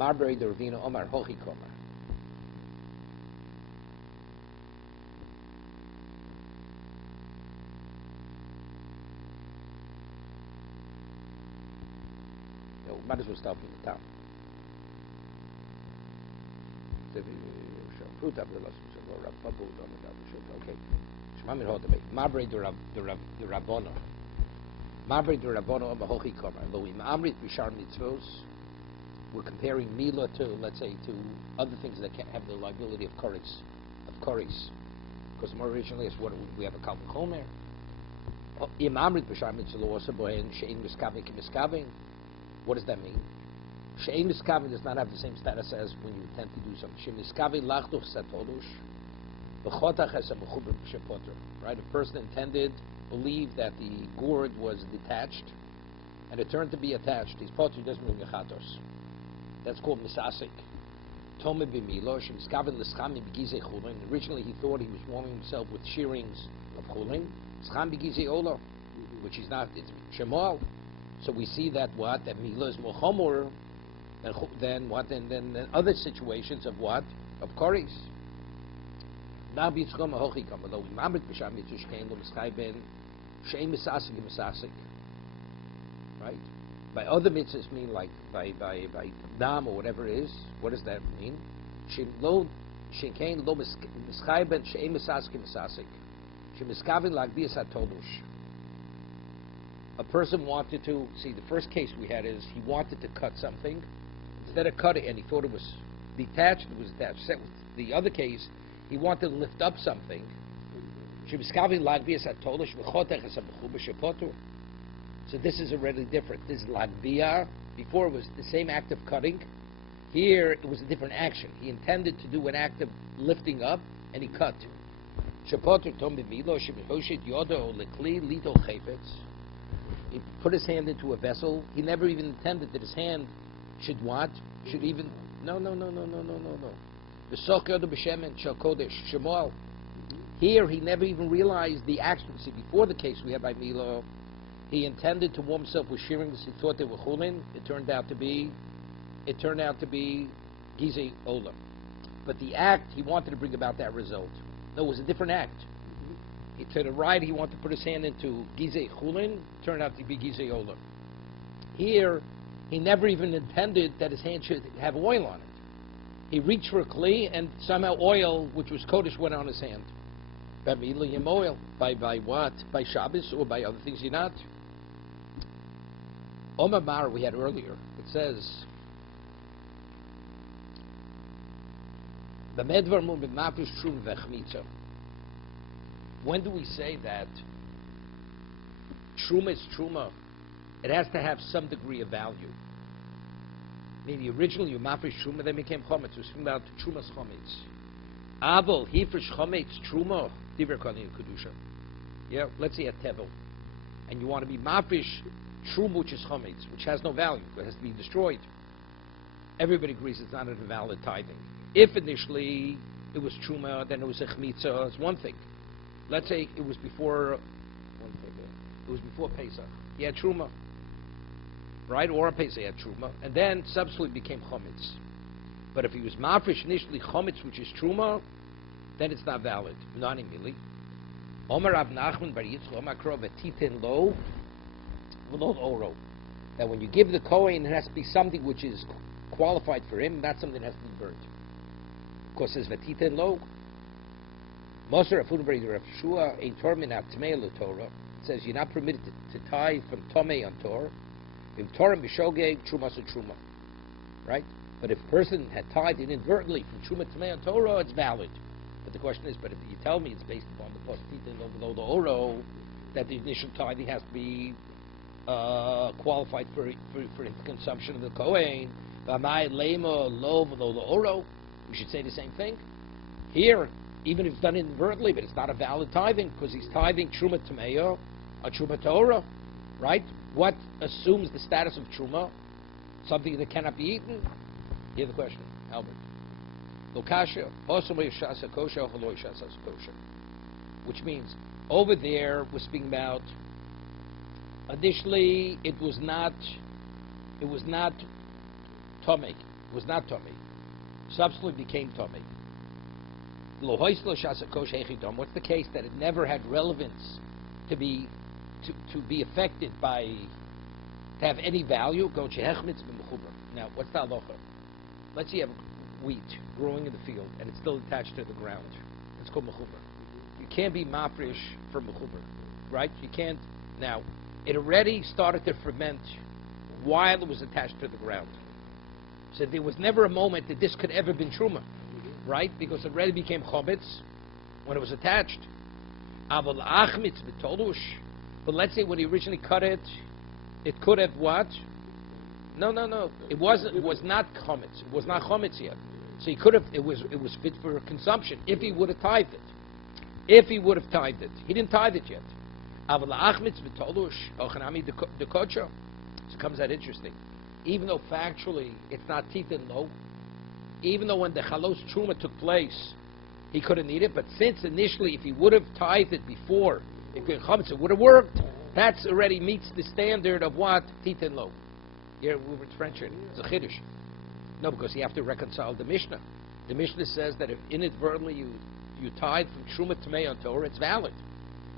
Marbury the Ravina Omar Hochi Komer. No, might as well stop in the town. Okay. Shmamir Hodabe. Marbury the Rabbono. Marbury the Rabbono Omar Hochi Komer. Loim Amrit Bishar Mitzvos. We're comparing Mila to, let's say, to other things that can have the liability of Koris. Because more originally it's what we have a Kalvin Chomer. Im Amrit B'Shar Mitzvah also Bohen Shein Miskavin Miskavin. What does that mean? Shein Miskavin does not have the same status as when you intend to do something. Shein Miskavin Lachduch Satodush B'Chotach Has B'Chubim Shepoter. Right? A person intended, believed that the gourd was detached, and it turned to be attached. His potter doesn't mean Yechatos. That's called misasik. Tome b'milo shemiskaven l'scham b'gizei chulin. Originally, he thought he was warming himself with shearings of chulin. Scham b'gizei ola, which is not. It's shemal. So we see that what that milo is more chomor than what than other situations of what of koris. Now b'yitzchom ahochi kamalo imamrit b'sham yitzchkein lo miskaven shein misasik misasik. Right. By other mitzvahs mean like by dam or whatever it is. What does that mean? Shinkein lo mischayben she'em misasik misasik. Shemiskavin lagdias hatodush. A person wanted to see. The first case we had is he wanted to cut something. Instead of cutting, and he thought it was detached. It was attached. The other case, he wanted to lift up something. Shemiskavin lagdias hatodush v'chotech hasabuchu b'shepotu. So this is already different. This is lagbiyah. Before it was the same act of cutting. Here it was a different action. He intended to do an act of lifting up, and he cut. He put his hand into a vessel. He never even intended that his hand should what? Should even no. Here he never even realized the action. See, before the case we had by Milo, he intended to warm himself with shearings. He thought they were chulin. It turned out to be gizei olam. But the act, he wanted to bring about that result. No, it was a different act. To the right, he wanted to put his hand into gizei chulin. Turned out to be gizei olam. Here, he never even intended that his hand should have oil on it. He reached for a kli, and somehow oil, which was kodesh, went on his hand. Oil. By what? By Shabbos or by other things you're not. Omar Mar we had earlier. It says the medvar mun b'mafish trum v'chmitza. When do we say that truma is truma? It has to have some degree of value. Meaning originally you mafish truma, then became chometz. We're speaking about trumas chometz. Abel hifresh chometz truma diver kani kedusha. Yeah, let's say a tevel, and you want to be mafish truma, which is chometz, which has no value, it has to be destroyed. Everybody agrees it's not a valid tithing. If initially it was truma, then it was a chmitza. It's one thing. Let's say it was before. It was before Pesach. He had truma, right? Or a Pesach had truma, and then subsequently became chometz. But if he was mafish initially chometz, which is truma, then it's not valid. Not immediately. Omer Rav Nachman bar Yitzchak Omer Krov etitin lo v'lo oro. That when you give the kohen, it has to be something which is qualified for him, not something that has to be burnt. Of course, it says v'etitin lo. Moser Afun bar Rav Shua ein tormin atmei l'Torah. It says you're not permitted to tithe from tomei on Torah. Im Torah b'shogeg truma so truma. Right? But if a person had tithed inadvertently from truma tomei on Torah, it's valid. But the question is, but if you tell me it's based upon the postitin below the oro, that the initial tithing has to be qualified for the consumption of the kohen. We should say the same thing here, even if it's done inadvertently, but it's not a valid tithing because he's tithing truma tameo, a truma torah, right? What assumes the status of truma? Something that cannot be eaten. Here's the question, Albert. Which means over there we're speaking about initially it was not tomei. was not tummy. Subsequently became tummy. What's the case that it never had relevance to be affected by, to have any value? Now, what's the halacha? Let's say you have wheat growing in the field and it's still attached to the ground. It's called mechuber. You can't be mafresh for mechuber, right? You can't. Now, it already started to ferment while it was attached to the ground. So there was never a moment that this could ever been truma, right? Because it already became chometz when it was attached. But let's say when he originally cut it, it could have what? No. It was not chometz. It was not chometz yet. So he could have. It was fit for consumption if he would have tithed it. If he would have tithed it, he didn't tithe it yet. So it comes out interesting. Even though factually it's not teeth and low, even though when the chalos truma took place, he couldn't eat it, but since initially if he would have tithed it before, it would have worked, that's already meets the standard of what? Teeth and low. Here we're differentiating. It's a chiddush. No, because you have to reconcile the Mishnah. The Mishnah says that if inadvertently you tithe from truma tamei on Torah, it's valid.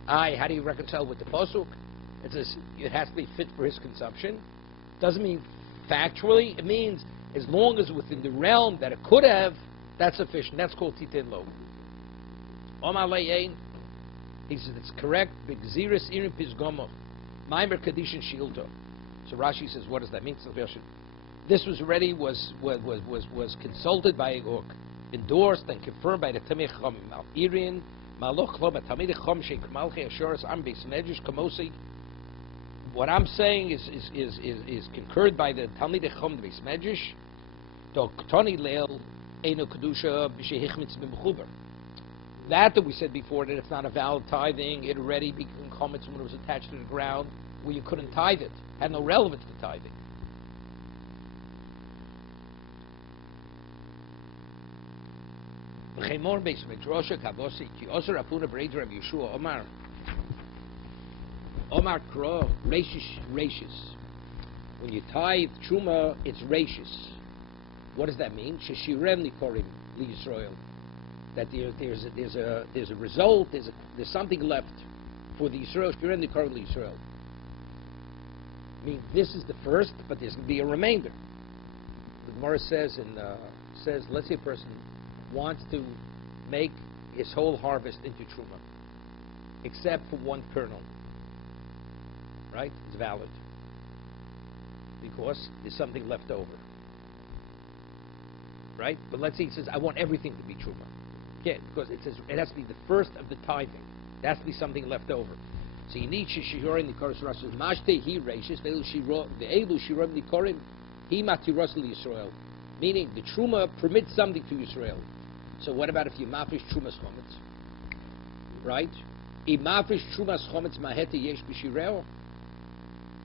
How do you reconcile with the pasuk? It says it has to be fit for his consumption. Doesn't mean factually. It means as long as within the realm that it could have, that's sufficient. That's called titin lo. Omar le'ein. He says it's correct. B'gziris irin pizgomo. Maimer kadishin shilto. So Rashi says, what does that mean? This was already was consulted by or endorsed and confirmed by the Tamei Chacham Mal Irin Maloch Lo Tamei Chacham Sheik Malchei Ashoras Am Beis Medrash Kamosi. What I'm saying is concurred by the Talmud Chacham Beis Medrash. Do Toni Leil Eino Kedusha B'Shehichmitz B'Mechuber. That we said before that it's not a valid tithing. It already became comments when it was attached to the ground where you couldn't tithe it. Had no relevance to tithing. Omar Kro, Rashis. When you tithe Truma, it's Rashis. What does that mean? Sheshirem Nikorim Li Yisrael. That there's a result, there's something left for the Yisrael. Sheshirem Nikorim Li Yisrael. I mean, this is the first, but there's going to be a remainder. The Gemara says, let's say a person wants to make his whole harvest into Truma, except for one kernel. Right? It's valid. Because there's something left over. Right? But let's say he says, I want everything to be Truma. Yeah, because it says it has to be the first of the tithing. There has to be something left over. So you need Shishihor in the Koros Rasul. Mashte he rashis, the Elu Shirom Nikorim, he matiros li Yisrael. Meaning the Truma permits something to Yisrael. So what about if you mafresh Trumas Chometz? Right? I mafresh Trumas Chometz mahete yesh b'shireo.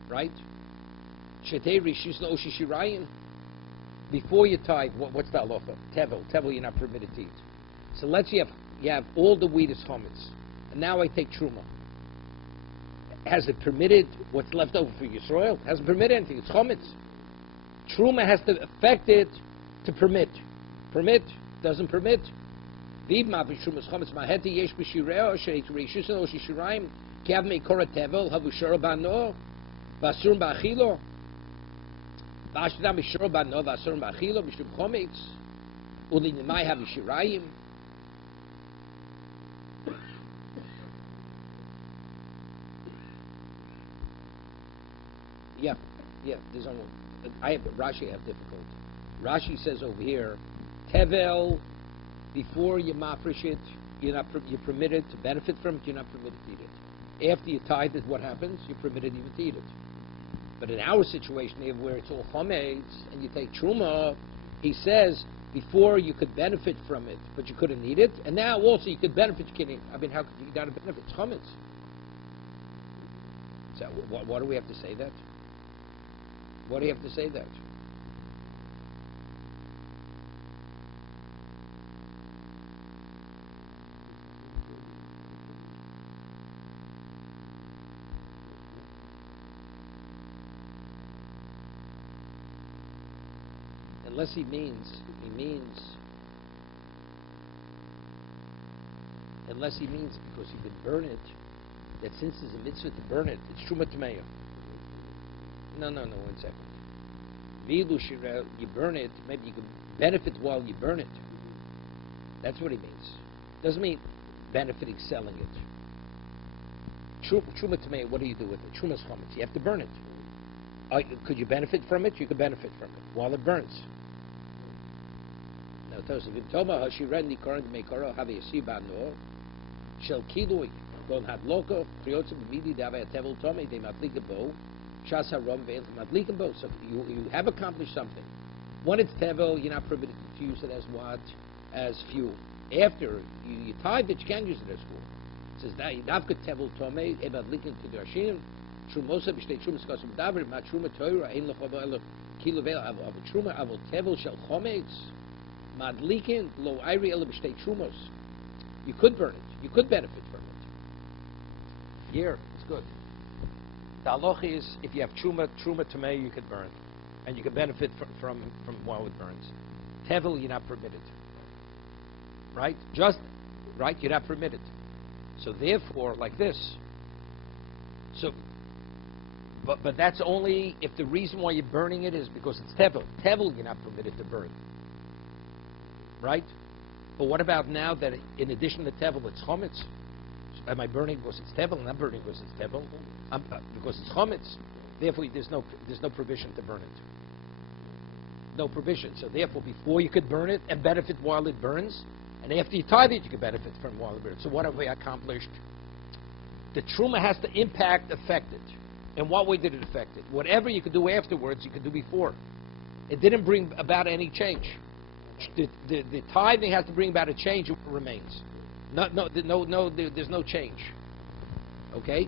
Right? Shetei rishis lo shishirayim. Before you tithe, what's the halacha? Tevel you're not permitted to eat. So let's you have all the wheat is chometz, and now I take truma. Has it permitted what's left over for Yisrael? It hasn't permitted anything. It's chometz. Truma has to affect it to permit. Permit doesn't permit. Viv ma'avish trumas chometz maheti yesh b'shireo sheik reishus lo shishirayim kiav meikora tevel havushara bano v'asurim ba'achilo. Ba'ashdam b'shara bano v'asurim ba'achilo b'shum chometz u'linimai havishirayim. Yeah. There's only Rashi have difficult. Rashi says over here, tevel before you mafresh it, you're permitted to benefit from it. You're not permitted to eat it. After you tithe it, what happens? You're permitted even to eat it. But in our situation here, where it's all chometz and you take truma, he says before you could benefit from it, but you couldn't eat it, and now also you could benefit. You can't eat. I mean, how could you not benefit? It's chometz. So what do we have to say that? What do you have to say that? unless he means, unless he means because you can burn it, that since there's a mitzvah to burn it, it's truma tmeya. No, 1 second. Vilu shirel, you burn it, maybe you can benefit while you burn it. That's what he means. Doesn't mean benefiting selling it. Truma tmeya, what do you do with it? Truma's chametz, you have to burn it. Could you benefit from it? You could benefit from it while it burns. Now, Tosaf, Toma Hashiren Nikaran Mekara have a siba no shel kiloi don had loco kriotzim midi dava tevel tome de matlikabo shasa rom veil matlikabo. So you have accomplished something. When it's tevel, you're not permitted to use it as what? As fuel. After you tied it, you can use it as fuel. It says that you have got tevel tome ebat linking to the Hashem. Trumosa b'shtei trumas kasum davar ma truma toira ein lechova elo kilo veil avol truma avol tevel shel chometz madlikin lo iri elo b'shtei trumos. You could burn it. You could benefit from it. Here, it's good. The halacha is if you have truma tamei, you could burn, and you can benefit from while it burns. Tevel, you're not permitted. Right? Right? You're not permitted. So therefore, like this. So. But that's only if the reason why you're burning it is because it's tevel. Tevel, you're not permitted to burn. Right? But what about now that in addition to tevel, it's chometz? Am I burning because it's tevel? I'm not burning because it's tevel. Because it's chometz. Therefore, there's no provision to burn it. No provision. So therefore, before you could burn it and benefit while it burns, and after you tithe it, you could benefit from while it burns. So what have we accomplished? The truma has to affect it. In what way did it affect it? Whatever you could do afterwards, you could do before. It didn't bring about any change. The tithing has to bring about a change. It remains. There's no change. Okay.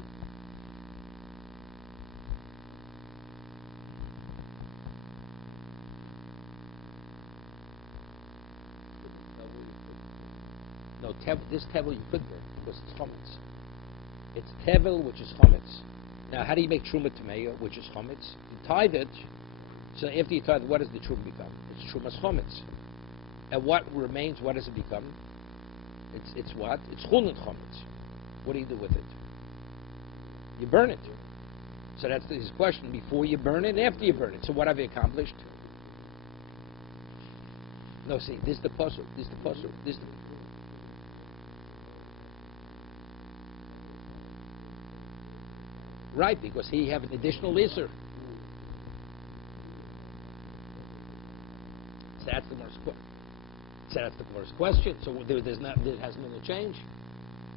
No, this tevel you could burn because it's chometz. It's tevel, which is chometz. Now, how do you make truma tamei, which is chometz? You tithe it. So after you tithe, what does the truma become? It's trumas chometz. And what remains? What does it become? It's what? It's chulin chometz. What do you do with it? You burn it. So that's his question: before you burn it, and after you burn it. So what have you accomplished? No, see, this is the puzzle. Right, because he have an additional isser. So that's the Gemara's question. So there hasn't been a change.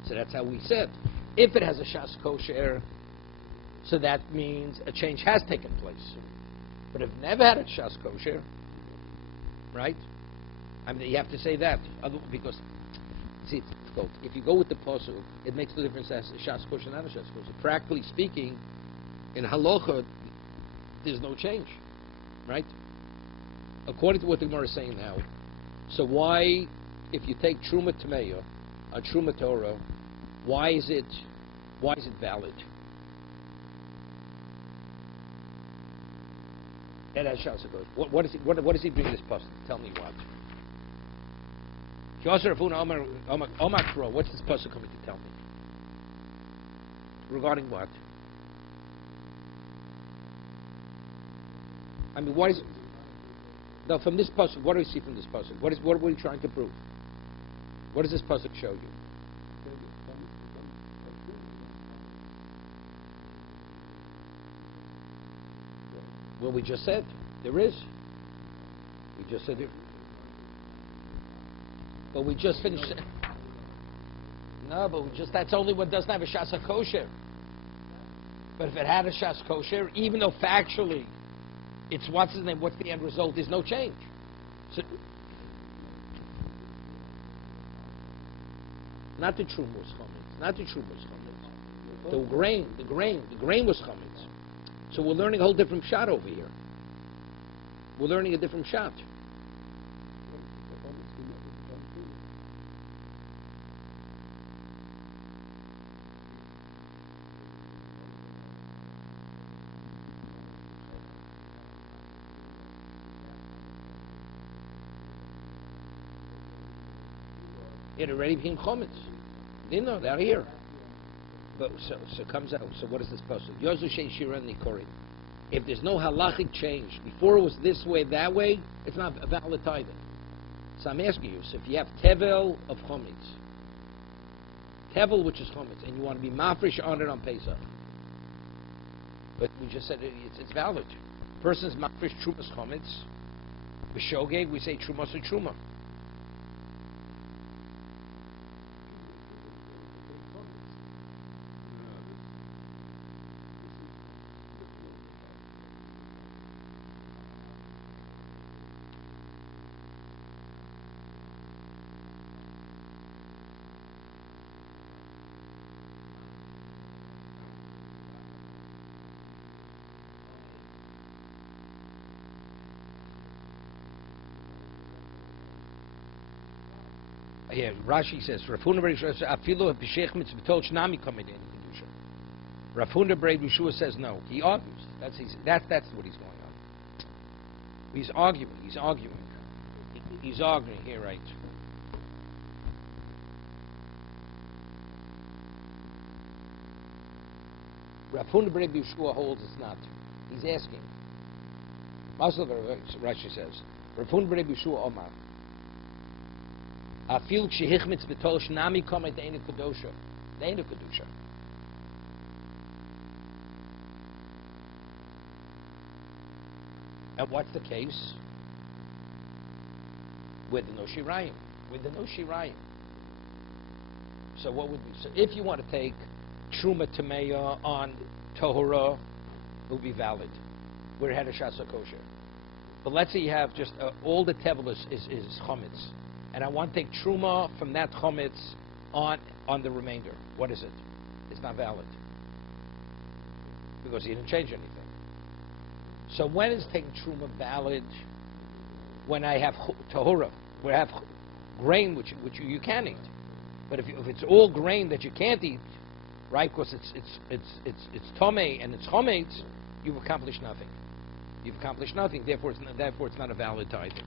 So that's how we said. If it has a shas kosher, so that means a change has taken place. But if it never had a shas kosher, right? I mean, you have to say that because see, it's difficult. If you go with the pasuk, it makes no difference as a shas kosher, not a shas kosher. Practically speaking, in halacha, there's no change, right? According to what the Gemara is saying now. So why, if you take truma tameya, a truma Torah, why is it valid? And as shas kosher, what does he bring this pasuk? Tell me what. What's this pasuk coming to tell me? Regarding what? I mean, what is... No, from this pasuk, what do we see from this pasuk? What are we trying to prove? What does this pasuk show you? Well, we just said there is. We just said there. But we just finished. No, but that's only what doesn't have a shas kosher. But if it had a shas kosher, even though factually it's what's the end result, there's no change. So, not the truma was chometz. The grain was chometz. So we're learning a whole different shot over here. We're learning a different shot. It already became chometz. They know, they're here. But so it comes out. So what is this supposed to? Yozu shei shira nikori. If there's no halachic change, before it was this way, that way, it's not a valid tithing. So I'm asking you, so if you have tevel of chometz, tevel which is chometz, and you want to be mafresh on it on Pesach, but we just said it's valid. Person's mafresh trumas chometz, b'shogeg we say trumas or truma. Yeah, Rashi says, Rafuna Afilu B'Shech Mitzvotol Shnami coming in Kedusha. Rafuna Brei Yeshua says no. He argues. That's what he's going on. He's arguing. He's arguing here, right? Rafuna Brei Yeshua holds it's not. He's asking. Rashi says, Rafuna Brei Yeshua Omar. Afil kshehichmitz b'tol shnami komet einu kedusha. Einu kedusha. And what's the case with the no shirayim? With the no shirayim. So what would be? So if you want to take truma tameya on tohara, it will be valid. Where it had a shasa kosher. But let's say you have just all the tevel is chometz. And I want to take truma from that chometz on the remainder. What is it? It's not valid. Because you didn't change anything. So when is taking truma valid? When I have tahura, where I have grain which you can eat. But if it's all grain that you can't eat, right? Because it's tomei and it's chometz, you've accomplished nothing. You've accomplished nothing. Therefore, it's not a valid tithing.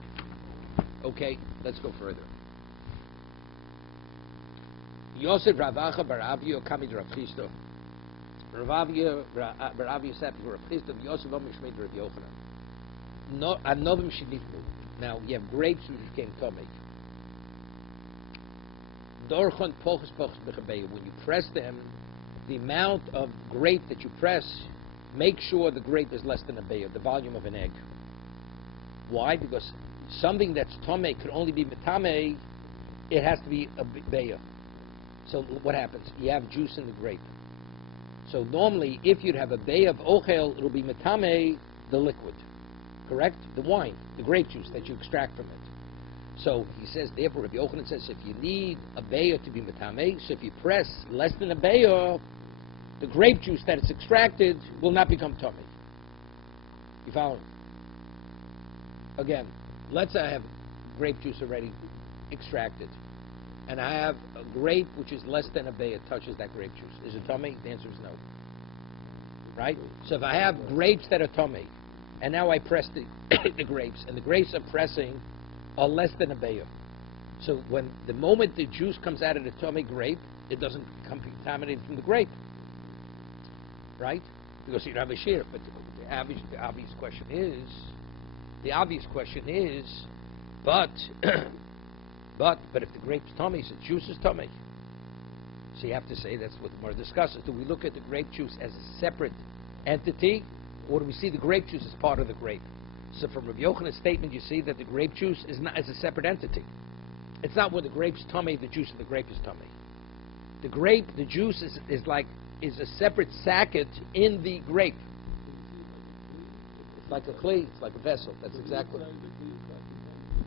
Okay, let's go further. Yosef Ravacha Baravio Kamid Rav Chisto. Ravavia Baravio Sapi Rav Chisto. Yosef Omishmid Rav Yochanan. No, Anovim Shidifnu. Now you have grapes which became tomei. Dorchon Pochus Pochus Bechabeya. When you press them, the amount of grape that you press, make sure the grape is less than a beya, the volume of an egg. Why? Because something that's tomei could only be metame, it has to be a beya. So what happens? You have juice in the grape. So normally, if you'd have a beya of ochel, it'll be metame, the liquid. Correct? The wine, the grape juice that you extract from it. So he says, therefore, Rabbi Yochanan says, if you need a beya to be metame, so if you press less than a beya, the grape juice that is extracted will not become tomei. You follow? Again, let's say I have grape juice already extracted, and I have a grape which is less than a beya touches that grape juice. Is it tomei? The answer is no. Right? So if I have grapes that are tomei, and now I press the grapes, and the grapes are pressing are less than a beya. So when the moment the juice comes out of the tomei grape, it doesn't come contaminated from the grape. Right? Because you have a shear. But the obvious question is, but if the grape's tomei, so juice is tomei. So you have to say, that's what the Gemara discusses. Do we look at the grape juice as a separate entity, or do we see the grape juice as part of the grape? So from Rabbi Yochanan's statement, you see that the grape juice is not as a separate entity. It's not where the grape's tomei, the juice of the grape is tomei. The juice is a separate sacket in the grape. It's like a kli, it's like a vessel. That's exactly.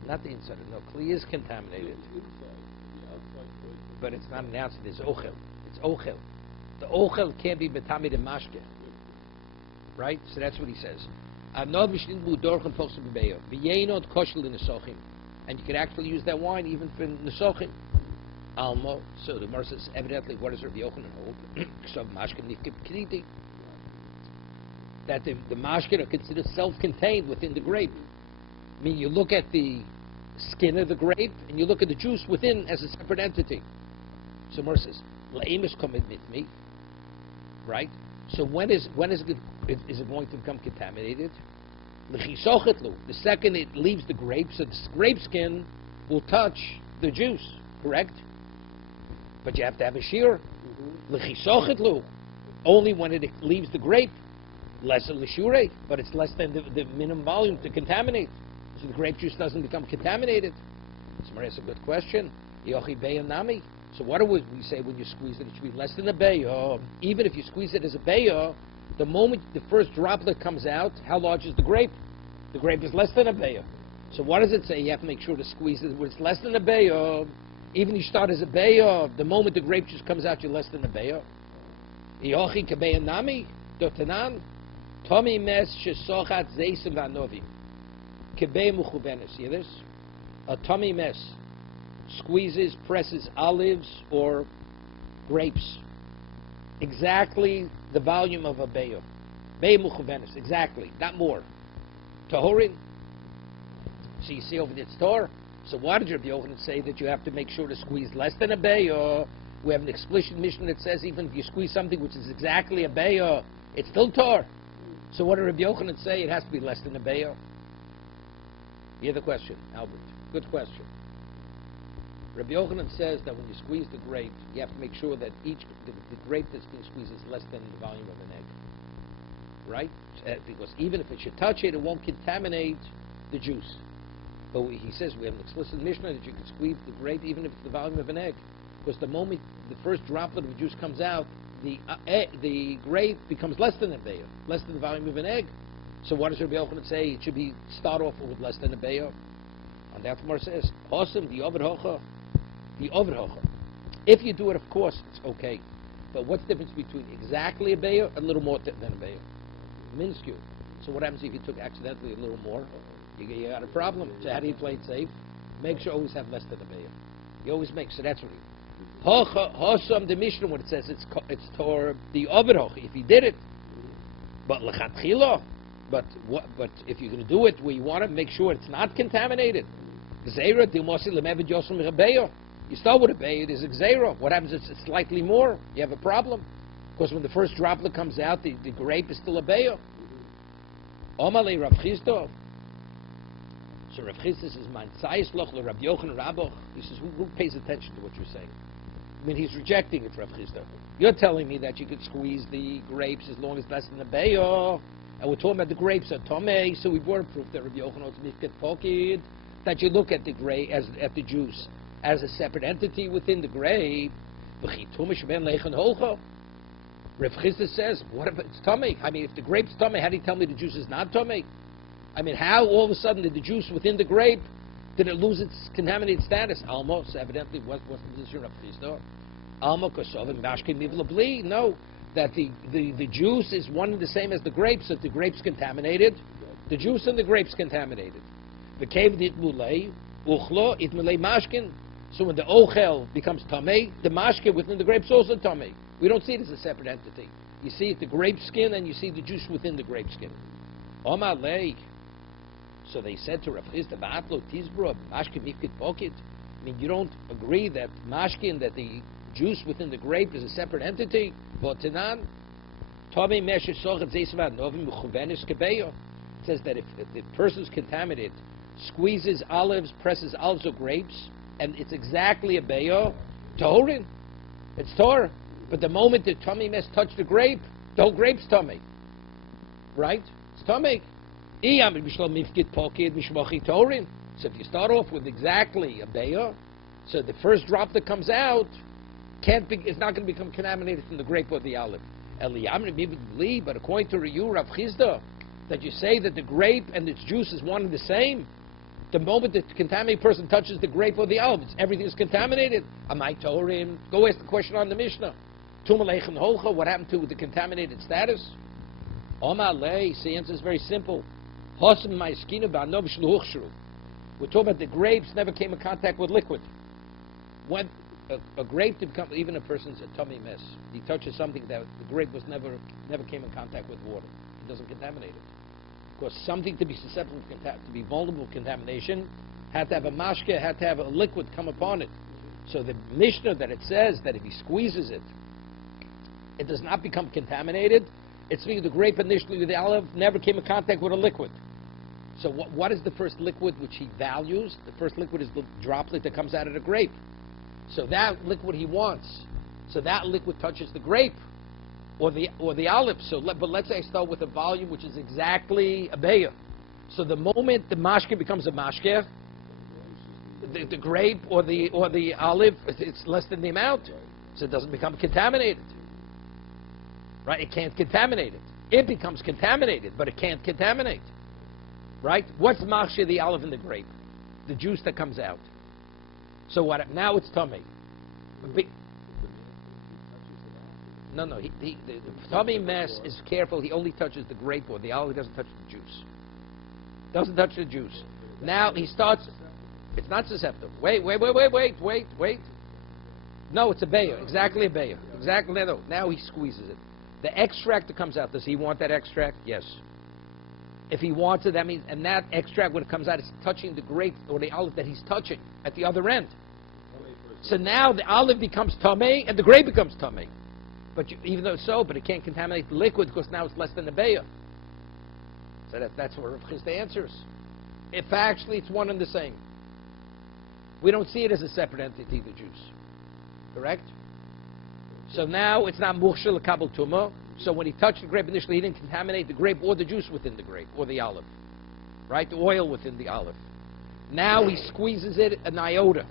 Not the inside. No, kli is contaminated. But it's not announced. It's ochel. It's ochel. The ochel can't be betamid and mashke. Right? So that's what he says. And you can actually use that wine even for nesochim. Almo. So the Gemara says, evidently, what does Rabbi Yochanan hold? So mashkin nifkib kniti. That the mashkin are considered self-contained within the grape. I mean, you look at the skin of the grape, and you look at the juice within as a separate entity. So Mor says, "La'imus commitment me," right? So when is it going to become contaminated? The second it leaves the grape, so the grape skin will touch the juice, correct? But you have to have a shear. Only when it leaves the grape, less of the but it's less than the minimum volume to contaminate. So the grape juice doesn't become contaminated. That's a good question. So what do we say when you squeeze it? It should be less than a beya. Even if you squeeze it as a beya, the moment the first droplet comes out, how large is the grape? The grape is less than a beya. So what does it say? You have to make sure to squeeze it when it's less than a beya. Even if you start as a beya, the moment the grape juice comes out, you're less than a beya. Yochi kabeya nami dotanan tomi mes shesochat zeisim v'anovim kabeya muchubenes. See this? A tummy mes squeezes, presses olives or grapes. Exactly the volume of a beya. Beya muchubenes. Exactly, not more. Tahorin. So you see over there, it's tor. So why did Rabbi Yochanan say that you have to make sure to squeeze less than a beya? We have an explicit mission that says even if you squeeze something which is exactly a beya, it's still tor. So what did Rabbi Yochanan say? It has to be less than a beya. You hear the question, Albert? Good question. Rabbi Yochanan says that when you squeeze the grape, you have to make sure that the grape that's being squeezed is less than the volume of an egg. Right? Because even if it should touch it, it won't contaminate the juice. But he says we have an explicit Mishnah that you can squeeze the grape even if it's the volume of an egg. Because the moment the first droplet of the juice comes out, the grape becomes less than a beya, less than the volume of an egg. So what does Rabbi Yochanan say? It should be start off with less than a beya. And that's what it says. Awesome, the over hocha. The over hocha. If you do it, of course, it's okay. But what's the difference between exactly a beya and a little more than a beya? Minuscule. So what happens if you took accidentally a little more? You got a problem. So how do you play it safe? Make sure you always have less than a beya. You always make, so that's what Hossam the Mishnah, when it says it's tor the Oberhoch, if you did it. But lechatchila, but if you're going to do it where you want to, make sure it's not contaminated. Gzeira dilmosi lemevid yosem mechabeya. You start with a beya, there's a gzeira. What happens if it's slightly more? You have a problem. Because when the first droplet comes out, the grape is still a beya. Omale Rav Chisda. So Rav Chisda says, "Man tzayis loch le Rabbi Yochanan Rabboch." He says, "Who pays attention to what you're saying?" I mean, he's rejecting it, Rav Chisda. You're telling me that you could squeeze the grapes as long as less than a beya, and we're talking about the grapes are tomei. So we brought a proof that Rabbi Yochanan mifket pokid, that you look at the grape at the juice as a separate entity within the grape. Rav Chisda says, "What if it's tomei? I mean, if the grape's tomei, how do you tell me the juice is not tomei? I mean, how all of a sudden did the juice within the grape, did it lose its contaminated status?" Almost, evidently, what's the position of Chisda? Alma kosov and mashkin mivla bli. No, that the juice is one and the same as the grapes. If the grape's contaminated, the juice and the grape's contaminated. The cave it mulei, uchlo it mulei mashkin. So when the ochel becomes tamei, the mashkin within the grapes also tamei. We don't see it as a separate entity. You see it the grape skin and you see the juice within the grape skin. Omalei. So they said to Rav Chisda, "Va'atlo tizbro mashkin mifkit pocket." I mean, you don't agree that mashkin, that the juice within the grape is a separate entity? Votenan, Tomei mesher sochet zeisvad novim mechuvenis kebeyo. It says that if the person's contaminated, squeezes olives, presses olives or grapes, and it's exactly a beyo, torin, it's tor. But the moment the tummy mess touched the grape, the whole grape's tummy, right? It's tummy. So if you start off with exactly a beya, so the first drop that comes out it's not going to become contaminated from the grape or the olive. But according to you, Rav Chisda, that you say that the grape and its juice is one and the same, the moment the contaminated person touches the grape or the olive, everything is contaminated. Am I Torim? Go ask the question on the Mishnah. Tumalechem Holcha, what happened to the contaminated status? Omalei, the answer is very simple. We're talking about the grapes never came in contact with liquid. When a grape to become, even a person's a tummy mess, he touches something that the grape was never came in contact with water. It doesn't contaminate it. Because something to be susceptible to be vulnerable to contamination had to have a mashke, had to have a liquid come upon it. So the Mishnah that it says that if he squeezes it, it does not become contaminated. It's because the grape initially, the olive, never came in contact with a liquid. So what is the first liquid which he values? The first liquid is the droplet that comes out of the grape. So that liquid he wants. So that liquid touches the grape or the olive. But let's say I start with a volume which is exactly a beya. So the moment the mashke becomes a mashke, the grape or the olive, it's less than the amount. So it doesn't become contaminated. Right? It can't contaminate it. It becomes contaminated, but it can't contaminate. Right? What's mashke, the olive and the grape? The juice that comes out. So what? Now it's tummy. No. The tummy mess is careful. He only touches the grape or the olive. He doesn't touch the juice. Doesn't touch the juice. Now he starts. It's not susceptible. Wait. No, it's a beya. Exactly a beya. Exactly. No. Now he squeezes it. The extract that comes out. Does he want that extract? Yes. If he wants it, that means, and that extract when it comes out is touching the grape or the olive that he's touching at the other end. So now the olive becomes tamei and the grape becomes tamei. But even though so, but it can't contaminate the liquid because now it's less than the beya. So that's what Rav Chisda answers. If actually it's one and the same. We don't see it as a separate entity, the juice. Correct? So now it's not muhshel kabel tuma. So when he touched the grape initially, he didn't contaminate the grape or the juice within the grape or the olive. Right? The oil within the olive. Now he squeezes it an iota.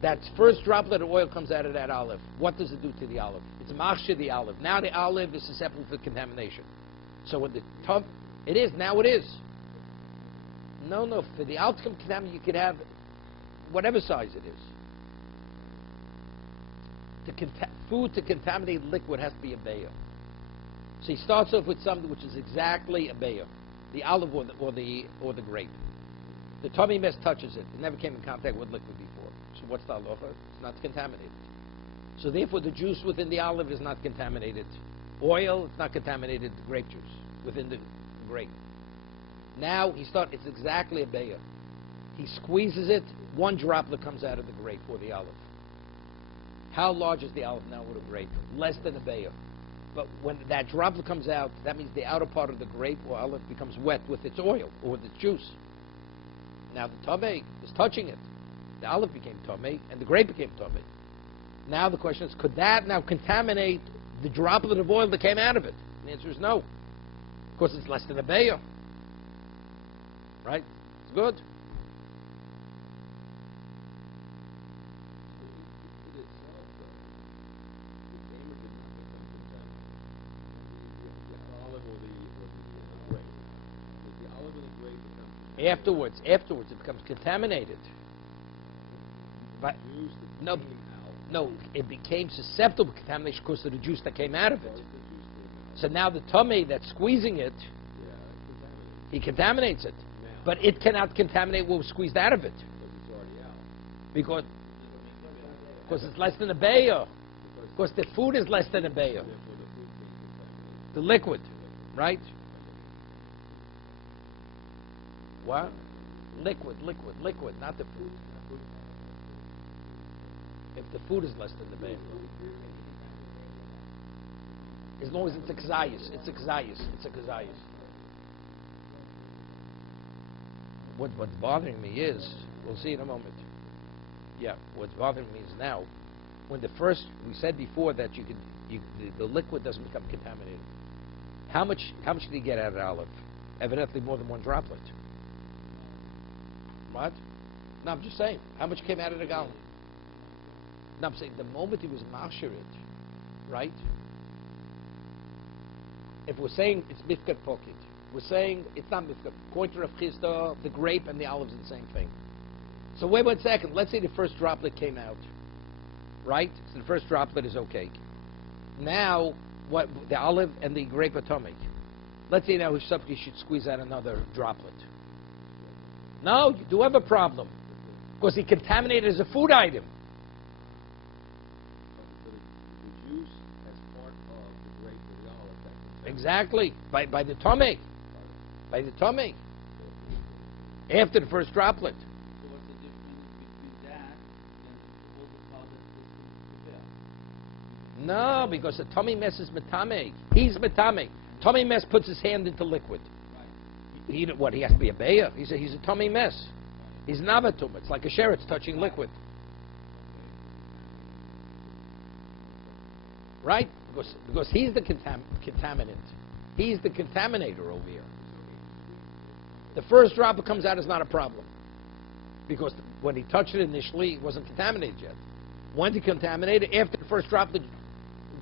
That first droplet of oil comes out of that olive. What does it do to the olive? It's mashke the olive. Now the olive is susceptible to contamination. So when the tough, it is. Now it is. No. For the outcome contamination, you could have whatever size it is. Food to contaminate liquid has to be a beya. So he starts off with something which is exactly a beya, the olive or the grape. The tummy mess touches it. It never came in contact with liquid before. So what's the halacha? It's not contaminated. So therefore the juice within the olive is not contaminated. Oil, it's not contaminated grape juice within the grape. Now it's exactly a beya. He squeezes it, one droplet comes out of the grape or the olive. How large is the olive now with a grape? Less than a beya. But when that droplet comes out, that means the outer part of the grape or olive becomes wet with its oil or with its juice. Now the tamei is touching it. The olive became tamei and the grape became tamei. Now the question is, could that now contaminate the droplet of oil that came out of it? And the answer is no. Of course, it's less than a beya. Right? It's good. Afterwards, it becomes contaminated. But no, it became susceptible to contamination because of the juice that came out of it. So now the tummy that's squeezing it, he contaminates it. But it cannot contaminate what was squeezed out of it. Because it's less than a beya. Because the food is less than a beya. The liquid, right? What? Liquid, not the food. If the food is less than the beya. As long as it's a kazayis. What's bothering me is, we'll see in a moment. Yeah, what's bothering me is now, when we said before that the liquid doesn't become contaminated. How much did he get out of the olive? Evidently more than one droplet. What? No, I'm just saying. How much came out of the gallon? No, I'm saying the moment he was mashir it, right? If we're saying it's mifkat pocket, we're saying it's not mifkat. According to Rav Chisda, the grape and the olives are the same thing. So wait 1 second. Let's say the first droplet came out, right? So the first droplet is okay. Now, what the olive and the grape are tummy. Let's say now somebody should squeeze out another droplet. No, you do have a problem. Because he contaminated as a food item. The juice as part of the grape or the olive. Exactly. By the tummy. By the tummy. After the first droplet. No, because the tummy mess is metame. He's metame. Tummy mess puts his hand into liquid. He has to be a beya? He's a tummy mess. He's an avatum. It's like a sheretz touching liquid. Right? Because he's the contaminant. He's the contaminator over here. The first drop that comes out is not a problem. Because when he touched it initially, it wasn't contaminated yet. When it contaminated, after the first drop, it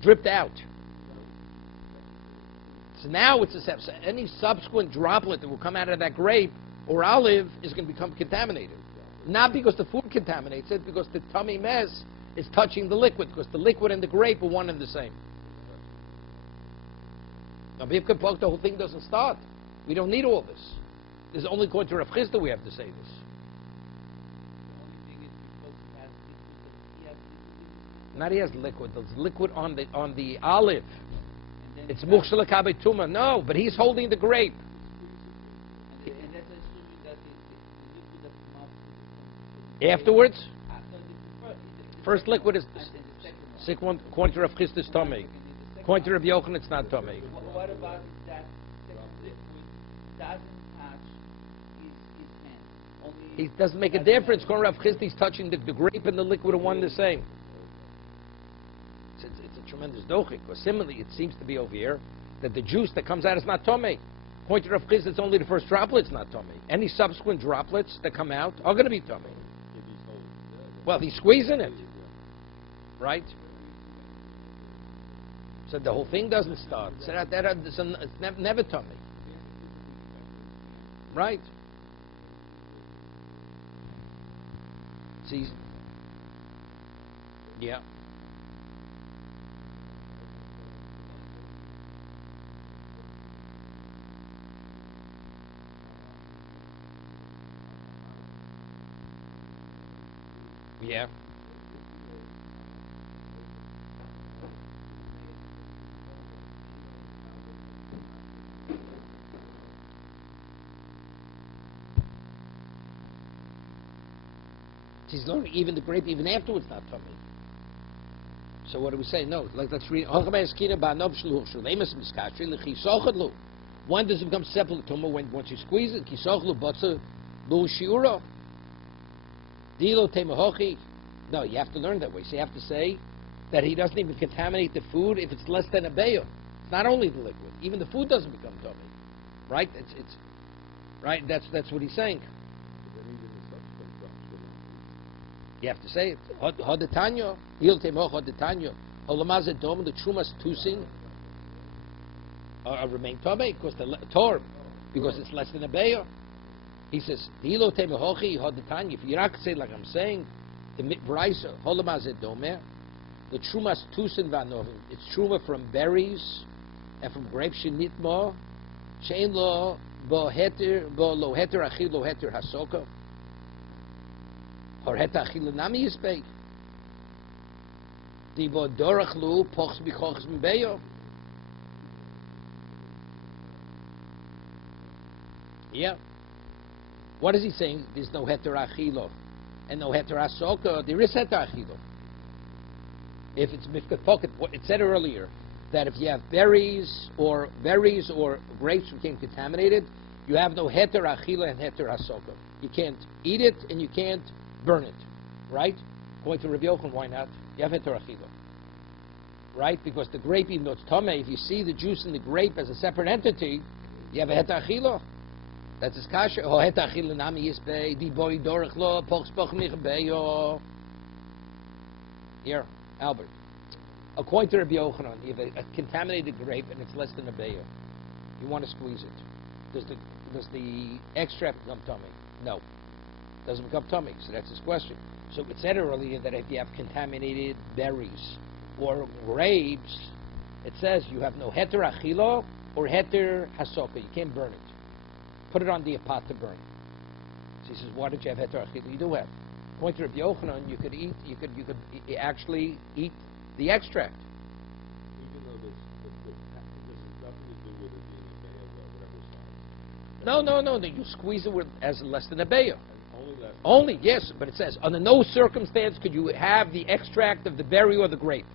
dripped out. So now it's any subsequent droplet that will come out of that grape or olive is going to become contaminated. Not because the food contaminates it, because the tummy mess is touching the liquid, because the liquid and the grape are one and the same. Now, the whole thing doesn't start. We don't need all this. There's only according to Rav Chisda we have to say this. Not he has liquid. There's liquid on the olive. It's mukshala kabetuma. No, but he's holding the grape. Afterwards, first liquid is sick one. According to Rav Chisda's tummy. According to Rav Yochanan, it's not tummy. What about that liquid doesn't touch his hand? He doesn't make a difference. According to Rav Chisda, he's touching the grape and the liquid are one and the same. It's a tremendous dochik. Because similarly, it seems to be over here that the juice that comes out is not tummy. According to Rav Chisda, it's only the first droplet's not tummy. Any subsequent droplets that come out are going to be tummy. Well, he's squeezing it, right? So the whole thing doesn't start. So it's never tummy, right? See, yeah. Yeah. He's learning even the grape, even afterwards, not tummy. So what do we say? No, like let's read. When does it become separate tumah? When once you squeeze it, no, you have to learn that way. So you have to say that he doesn't even contaminate the food if it's less than a beyo. It's not only the liquid; even the food doesn't become tummy, right? It's right. That's what he's saying. You have to say it. Hodetanyo, hiltemo hodetanyo. Olamazet dom the chumas tusin remain tummy because the torm because it's less than a beyo. He says, "Hilo temehochi hodetanyo." If you're not say like I'm saying, the brayso holamazet domer, the chumas tusin vanovim. It's truma from berries and from grapes shenitmo, shein lo bo lo heter achil lo heter hasoko. Or het achil nami yispei. Di bo dorachlu pochs bichochs mbeyo. Yeah. What is he saying? There's no heter achilo and no heter asoko. There is heter achilo. If it's mifkat pocket, it said earlier that if you have berries or grapes became contaminated, you have no heter achilo and heter asoko. You can't eat it and you can't burn it, right? According to Rabbi Yochanan, why not? You have heter achilo, right? Because the grape, even though it's tamei, if you see the juice in the grape as a separate entity, you have a heter achilo. That's his kasha. Oh, heter achilo nami yispei di boy dorach lo pochs poch mich beyo. Here, Albert. According to Rabbi Yochanan, you have a contaminated grape and it's less than a beyo. You want to squeeze it. Does the extract become tummy? No. Doesn't become tummy, so that's his question. So it said earlier that if you have contaminated berries or grapes, it says you have no heter achilo or heter hasoka. You can't burn it. Put it on the pot to burn. So he says, why did you have heter achilo? You do have. According to Rabbi Yochanan, you could actually eat the extract. Even though this has nothing to do with it being a beyo or whatever size. No. You squeeze it as less than a beyo. Only that. Yes, but it says, under no circumstance could you have the extract of the berry or the grape.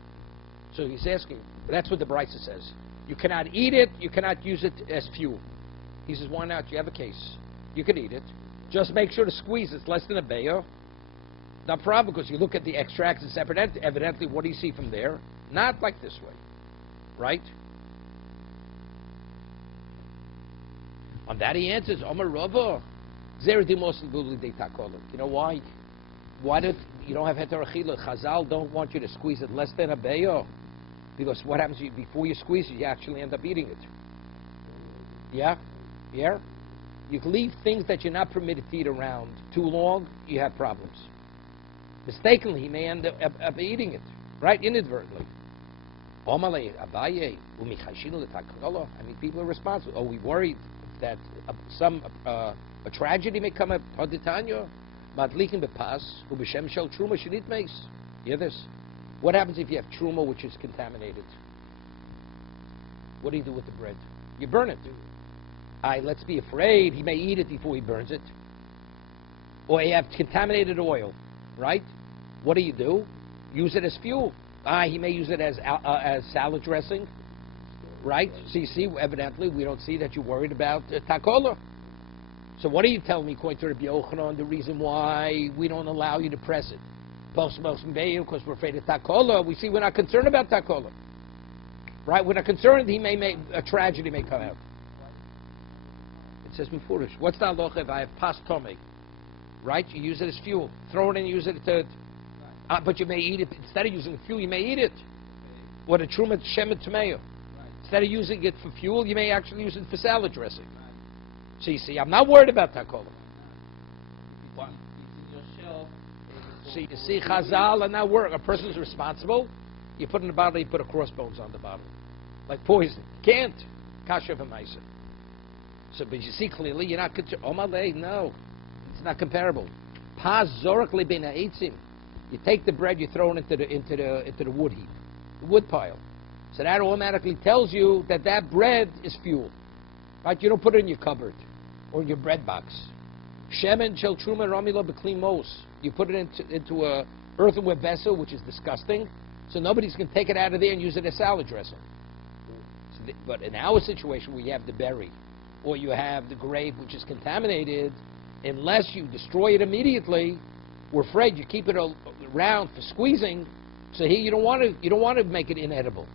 So he's asking, that's what the Brisa says. You cannot eat it, you cannot use it as fuel. He says, why not? You have a case. You can eat it. Just make sure to squeeze it's less than a bayo. No problem, because you look at the extracts, it's evidently what do you see from there? Not like this way. Right? On that he answers, Omar Rava, you know why? Why did you don't have heter achila? Chazal don't want you to squeeze it less than a bayo, because what happens before you squeeze it, you actually end up eating it. Yeah, yeah. You can leave things that you're not permitted to eat around too long, you have problems. Mistakenly, he may end up eating it, right? Inadvertently. I mean, people are responsible. Are we worried that a tragedy may come up? Madlikin bepas ubishem shel truma shenit meis. Hear this? What happens if you have truma which is contaminated? What do you do with the bread? You burn it. Let's be afraid he may eat it before he burns it. Or you have contaminated oil, right? What do? Use it as fuel. He may use it as salad dressing, right? So you see, evidently, we don't see that you're worried about takola. So what are you telling me, according to Rabbi Yochanan, the reason why we don't allow you to press it? Because we're afraid of takola. We see we're not concerned about takola. Right? We're not concerned a tragedy may come out. It says Mufurish. What's the halacha if I have pas tomei? Right? You use it as fuel. Throw it in and use it to... but you may eat it. Instead of using fuel, you may eat it. What a truma shemet tomato. Instead of using it for fuel, you may actually use it for salad dressing. So you see, I'm not worried about takola. So you see, Chazal are not worried. A person's responsible. You put in the bottle, you put a crossbones on the bottle. Like poison. Can't. Kasha v'maisa. So, but you see clearly, you're not... no. It's not comparable. Pas zorak lebein ha'etzim. You take the bread, you throw it into the wood heap, the wood pile. So that automatically tells you that bread is fuel. Right? You don't put it in your cupboard or in your bread box. Shemen shel truma ramila b'kli mos. You put it into a earthenware vessel, which is disgusting. So nobody's going to take it out of there and use it as salad dressing. So but in our situation, where you have the berry, or you have the grape, which is contaminated, unless you destroy it immediately, we're afraid you keep it around for squeezing. So here you don't want to make it inedible,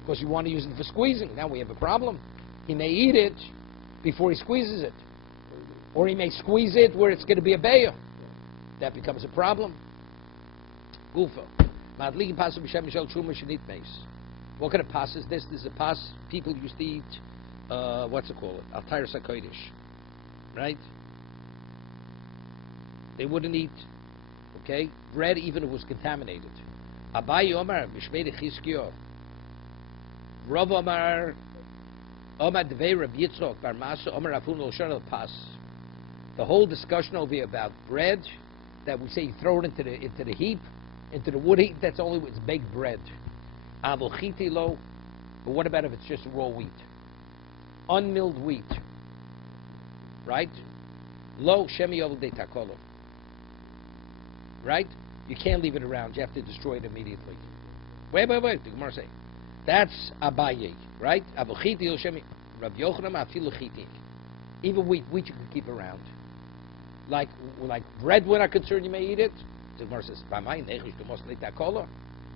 because you want to use it for squeezing. Now we have a problem. He may eat it before he squeezes it, or he may squeeze it where it's going to be a bayo. That becomes a problem. Gufa. What kind of pas is this? This is a pas people used to eat. What's it called? Altayr sakoidish, right? They wouldn't eat, okay, bread even if it was contaminated. Abayi Omar b'shmei Chizkiyo. Rav Omar Devei Rav Yitzchok Bar Masa Omar Afun L'Shon El Pas. The whole discussion over here about bread that we say you throw it into the heap, into the wood heap. That's only it's baked bread. Avol chiti lo. But what about if it's just raw wheat, unmilled wheat, right? Lo shemi yovul de takolo. Right? You can't leave it around. You have to destroy it immediately. Wait. The Gemara say that's abaye, right? Avol chiti lo shemi. Rav Yochanan afilu chiti. Even wheat you can keep around. Like bread, we're not concerned you may eat it. The Gemara says,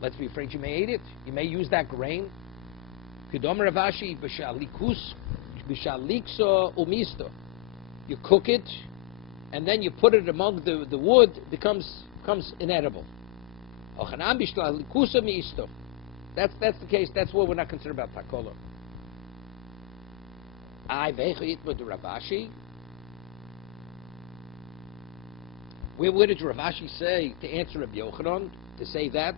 let's be afraid you may eat it. You may use that grain. You cook it, and then you put it among the wood, it becomes inedible. That's the case. That's what we're not concerned about takola. Where did Rav Ashi say to answer Rabbi Yochanan to say that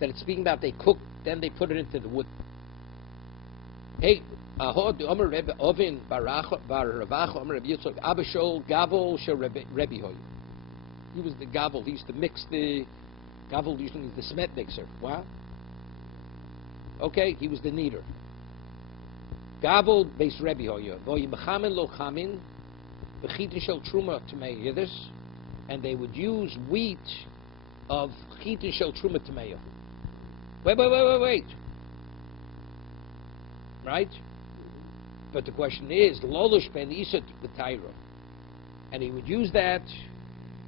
it's speaking about they cook, then they put it into the wood? Hey, Ahod Omer Rebbe Ovin Barach Bar Ravach Omer Rabbi Yitzchak Abishol Gavel Shel Rebbe Hoy. He was the gavel. He used to mix the gavel. Usually is the cement mixer. Wow. Okay, he was the kneader. Gavel based Rebbe Hoy. Voy Mechamin Lo Chamin Bechitin Shel Truma Tamei. Hear this? And they would use wheat of chitin shel truma tameya. Wait. right? But the question is, lolush ben isat b'tayro, and he would use that,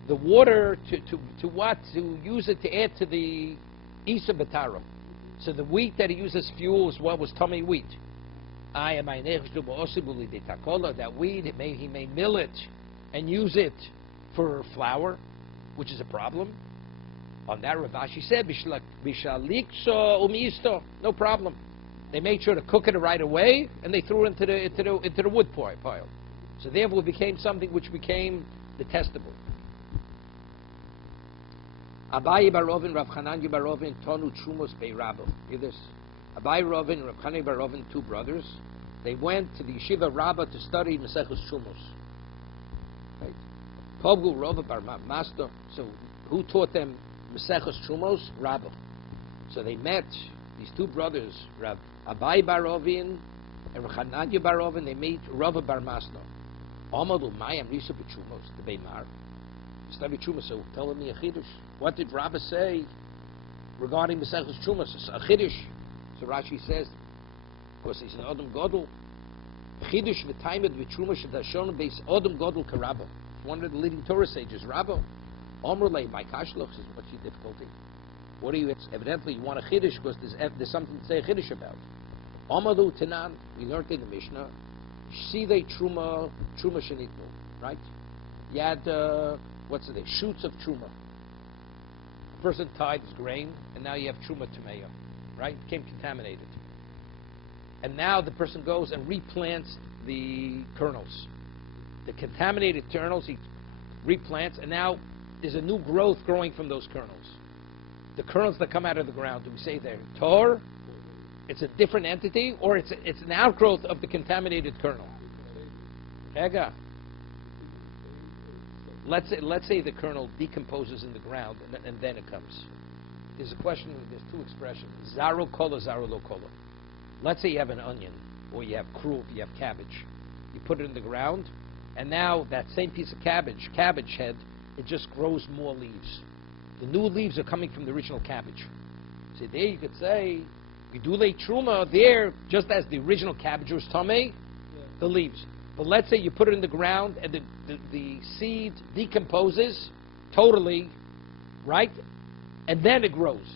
the water to what? To use it to add to the isa b'tayro. So the wheat that he uses fuel is what was tummy wheat. That wheat, he may mill it and use it for flour, which is a problem. On that, Rav Ashi said, no problem. They made sure to cook it right away, and they threw it into the wood pile. So therefore, it became something which became detestable. Abaye Barovin, Rav Chananya Barovin, Tonu Trumos Beirabo. Hear this? Abaye Barovin, Rav Chananya Barovin, two brothers. They went to the yeshiva Rabbah to study Maseches Trumos. Right? Pogul Rova Bar Master. So who taught them Maseches Trumos? Rabbah. So they met, these two brothers, Rav Abaye Barovin and Rav Chananya Barovin. They meet Rova Bar Master. Amadu Mayam Risa B'Trumos, the Beimar. Study Trumos. So tell me a chiddush. What did Rabbah say regarding Maseches Trumos? It's a chiddush. So Rashi says, of course, he's an Adam Godel. Chiddush v'taimed v'trumos shadashon beis Adam Godel karabba. One of the leading Torah sages, Rabbah. Omrulei, my kashloch is what's your difficulty? What do you? It's evidently you want a chiddush because there's something to say a chiddush about. Amadu Tanan, we learned in the Mishnah. Shidei truma shenitnu, right? You had what's it? Shoots of truma. A person tied his grain, and now you have truma tomato, right? It became contaminated. And now the person goes and replants the kernels. The contaminated kernels he replants, and now there's a new growth growing from those kernels. The kernels that come out of the ground, do we say they're tor? It's a different entity, or it's an outgrowth of the contaminated kernel? Ega. Let's say the kernel decomposes in the ground, and then it comes. There's a question. There's two expressions: zaro kola, zaro lo kola. Let's say you have an onion, or you have kruv, you have cabbage. You put it in the ground, and now that same piece of cabbage head, it just grows more leaves. The new leaves are coming from the original cabbage. So there you could say, we do lay truma there, just as the original cabbage was tamei, the leaves. But let's say you put it in the ground, and the seed decomposes totally, right? And then it grows.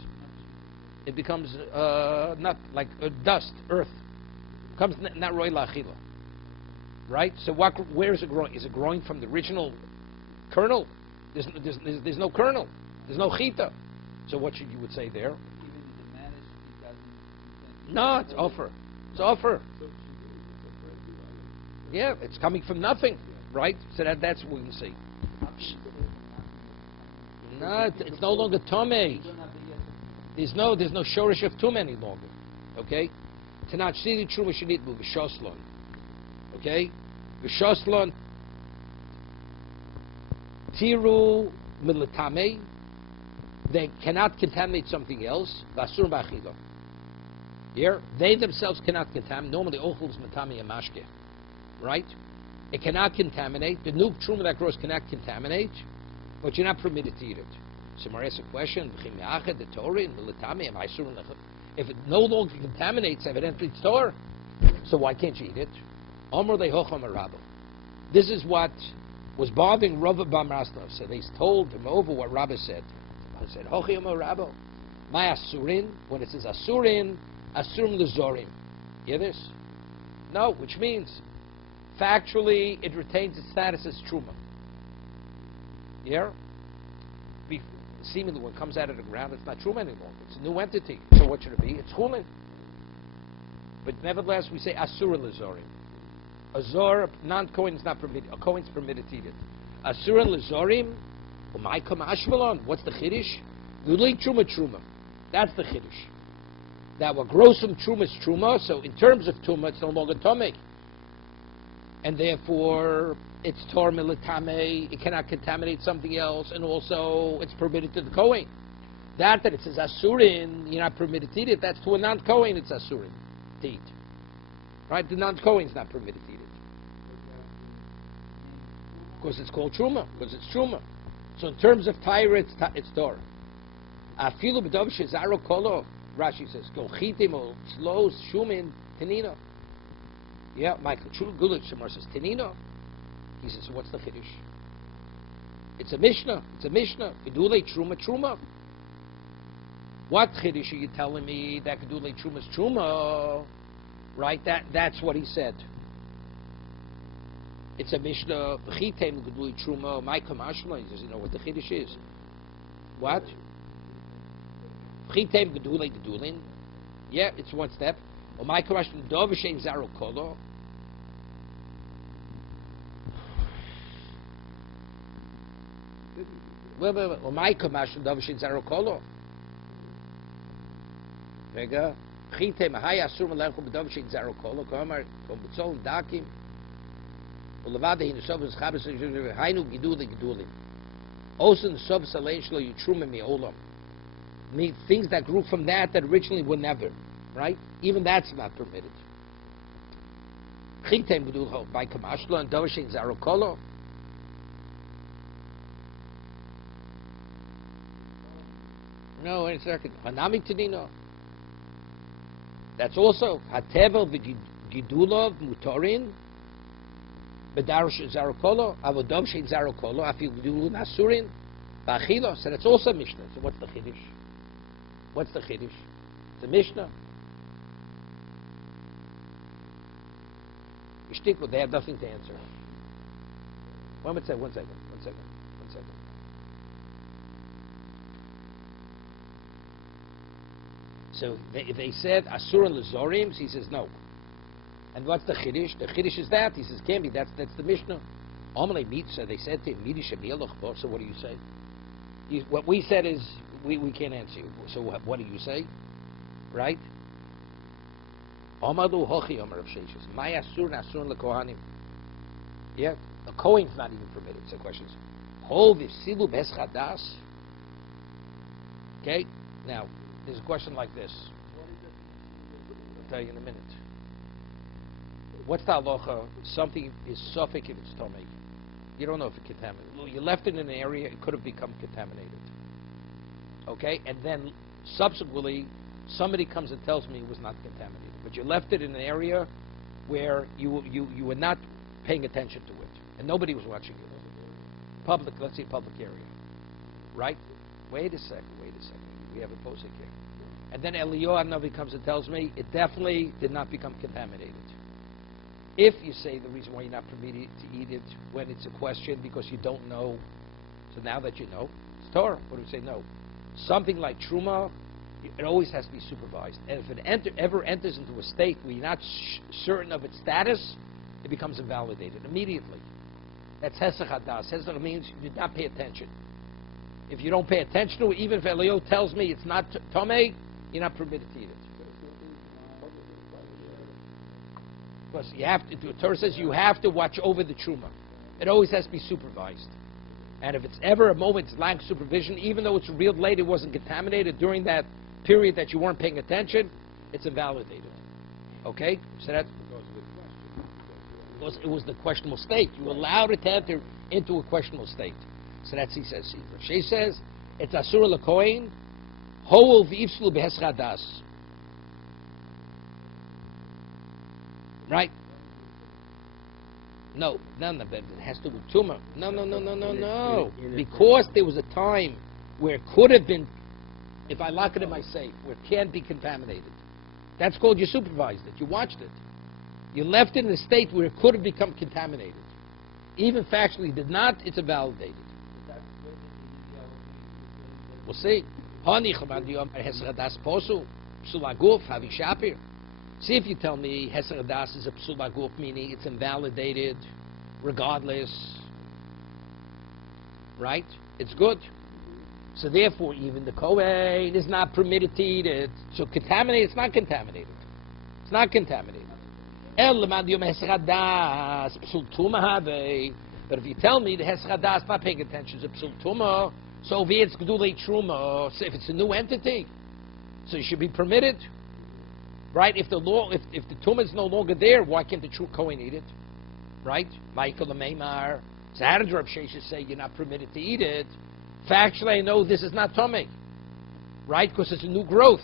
It becomes not like dust, earth. It becomes not roy lachila. Right? So where is it growing? Is it growing from the original kernel? There's no kernel. There's no chita. So what you would say there? No, it's offer. It's offer. Yeah, it's coming from nothing, right? So that's what we can see. No, it's no longer tomei. There's no shorish of tum any longer. Okay? Tanach shidi truma shenitbu v'shoslon. Okay? V'shoslon tiru militame. They cannot contaminate something else. Vasur b'achilo. Here, they themselves cannot contaminate. Normally, ochel is matami and mashke. Right? It cannot contaminate. The new truma that grows cannot contaminate, but you're not permitted to eat it. So I ask a question: if it no longer contaminates, evidently it's Torah. So why can't you eat it? This is what was bothering Rava Bar Masna. So they told him over what Rabbi said. I said, my asurin, when it says asurin, asurim lezorim. Hear this? No, which means factually it retains its status as truma. Yeah? Seemingly when it comes out of the ground, it's not truma any longer. It's a new entity. So what should it be? It's chulin. But nevertheless, we say asura lezorim. A zor, non-Kohen is not permitted. A Kohen is permitted to eat it. Asura lezorim, umaykom ashmalon. What's the chiddush? Lulei truma. That's the chiddush. That what grows from truma is truma. So in terms of truma, it's no longer tomei. And therefore, it's tor militame, it cannot contaminate something else, and also it's permitted to the Kohen. That it says asurin, you're not permitted to eat it, that's to a non-Kohen, it's asurin to eat. Right? The non-Kohen is not permitted to eat it. Because it's called truma, because it's truma. So in terms of Torah, it's Torah. Afilu b'dov shezaro kolo, Rashi says, go chitim or slow shumin tenino. Yeah, Michael, true Gulich Shemar says Tinino. He says, so what's the Chiddush? It's a Mishnah. It's a Mishnah. Gedulei Truma Truma. What Chiddush are you telling me that Gedulei Truma is Truma? Right? That's what he said. It's a Mishnah. V'chitem Gedulei Truma. My Kamashma. He says, you know what the Chiddush is? What? V'chitem Gedulei Gedulin. Yeah, it's one step. Or my Kamashma Dov V'shem Zaro Kolo. Well, my Kamashma Dov V'shem Zaro Kolo. Vega. V'chitem Hay Asur Melechum Dov V'shem Zaro Kolo. Kamar from B'tzol Dakim. U'levade Hin Sovus Chabes Haynu Gedulei Gedulin. Osen Sovus Alein Shlo Yitruma Mi Olam. Things that grew from that originally were never, right? Even that's not permitted. Chitem Gedul by Kamashlo and Dovashin Zarokolo. No, wait a second. Hanami Tadino. That's also Hatevel V'Gidulov Mutorin B'Darush Zarokolo Avodovshin Zarokolo Afil Gidulu Nasurin Ba'Achilo. So that's also Mishnah. So what's the Chiddush? What's the Chiddush? It's a Mishnah. Yishtiklu, they have nothing to answer. One second. So they said Asura Lazorims, he says no. And what's the Chiddush? The Chiddush is that. He says, can't be, that's the Mishnah. Amalei Mitzah, they said to him, Midi Shemielach, so what do you say? What we said is, we can't answer you. So what do you say? Right? Amadu Hochi Amar of Sheshes. My Asur Nasurn LeKohanim. Yeah? The Kohen's not even permitted. So questions. Hov Silu Beschadas. Okay? Now, there's a question like this. I'll tell you in a minute. What's the halacha? Something is suffix if it's tomei. You don't know if it's contaminated. You left it in an area, it could have become contaminated. Okay? And then subsequently, somebody comes and tells me it was not contaminated. But you left it in an area where you were not paying attention to it. And nobody was watching it. Public, let's say public area. Right? Wait a second. We have a posik here. And then Eliyahu Navi comes and tells me it definitely did not become contaminated. If you say the reason why you're not permitted to eat it when it's a question because you don't know, so now that you know, it's Torah. What do we say? No. Something like Truma, it always has to be supervised. And if it ever enters into a state where you're not certain of its status, it becomes invalidated immediately. That's Hesach Hadas. Hesach means you did not pay attention. If you don't pay attention to it, even if Eliyahu tells me it's not Tomei, you're not permitted to eat it. Because you have to, the Torah says you have to watch over the Truma. It always has to be supervised. And if it's ever a moment it's lack supervision, even though it's revealed later it wasn't contaminated during that period that you weren't paying attention, it's invalidated. Okay? So that's because it was the questionable state. You allowed it to enter into a questionable state. So that's he says. She says it's asura lekoin hoel v'ifslu behesradas. Right? No, none of it. It has to do with tumor. No. Because there was a time where it could have been, if I lock it in my safe, where it can't be contaminated. That's called you supervised it. You watched it. You left it in a state where it could have become contaminated. Even factually did not, it's invalidated. We'll see. See if you tell me Hesed Hadas is a Psul Baguf, meaning it's invalidated regardless. Right? It's good. So therefore, even the Kohen is not permitted to eat it. So contaminated, it's not contaminated. It's not contaminated. But if you tell me the Hesed Hadas not paying attention to Psul Tuma, so it's Gedulei Truma, so if it's a new entity, so you should be permitted. Right? If the tumah is no longer there, why can't the true Kohen eat it? Right? Michael the Maimar. So how did Rav Sheshes say you're not permitted to eat it? Factually, I know this is not tumah. Right? Because it's a new growth.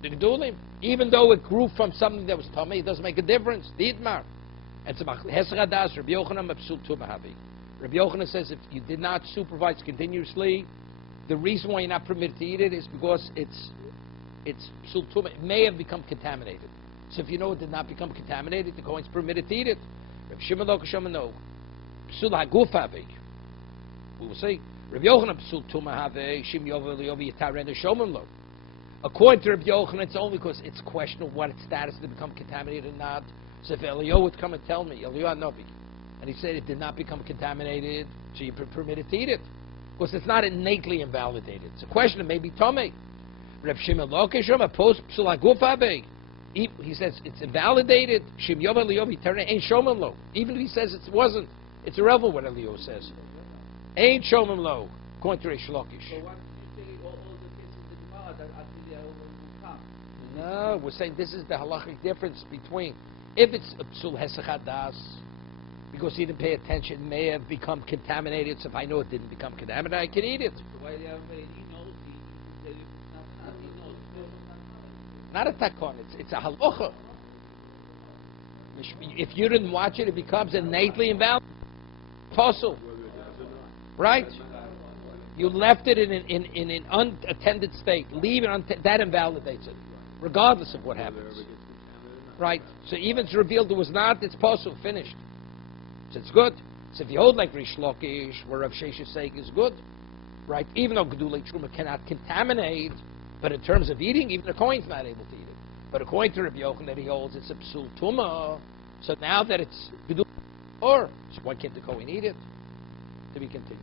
The Gedulim. Even though it grew from something that was tummy, it doesn't make a difference. Dietmar. It's a Hesra Das, Rabbi Yochanan Mepsul Tumahavi. Rabbi Yochanan says if you did not supervise continuously, the reason why you're not permitted to eat it is because it's Psul Tumah. It may have become contaminated. So if you know it did not become contaminated, the Kohen's permitted to eat it. Rabbi Shimon Lo Kashama no. Psul HaGuf Havi. We will see. Rabbi Yochanan Psul Tumahavi, Shim Yovel Yovi Yitaren Shomim Lo. According to Rabbi Yochanan, it's only because it's questionable what its status to become contaminated or not. So if Eliyahu would come and tell me, Eliyahu Novi, and he said it did not become contaminated, so you're permitted to eat it. Because it's not innately invalidated. It's a question of maybe Tomei. Reb Shimon Lokeshom, a post Psulagufabe. He says it's invalidated. Shim Yov Eliyahu Terene ain't Shomim Lo. Even if he says it wasn't, it's irrelevant what Eliyahu says. Ain't Shomim Lo, according to Reish Lakish. So why did you say all the cases in the Gemara that Atiliyahu will come? No, we're saying this is the halachic difference between if it's a psul hesach das, because he didn't pay attention, it may have become contaminated. So if I know it didn't become contaminated, I can eat it. So why he knows he knows Not a takon, it's a halacha. If you didn't watch it, it becomes innately invalid. Apostle, right? You left it in an unattended state. Leave it that invalidates it, regardless of what happens. Right? So even if it's revealed it was not, it's possible, finished. So it's good. So if you hold like Rish Lakish, where Rav Sheshes sake is good, right? Even though Gedulei Truma cannot contaminate, but in terms of eating, even the Kohen's not able to eat it. But according to Rabbi Yochanan, that he holds it's a psul tuma. So now that it's Gedulei, or so why can't the Kohen eat it? To be continued.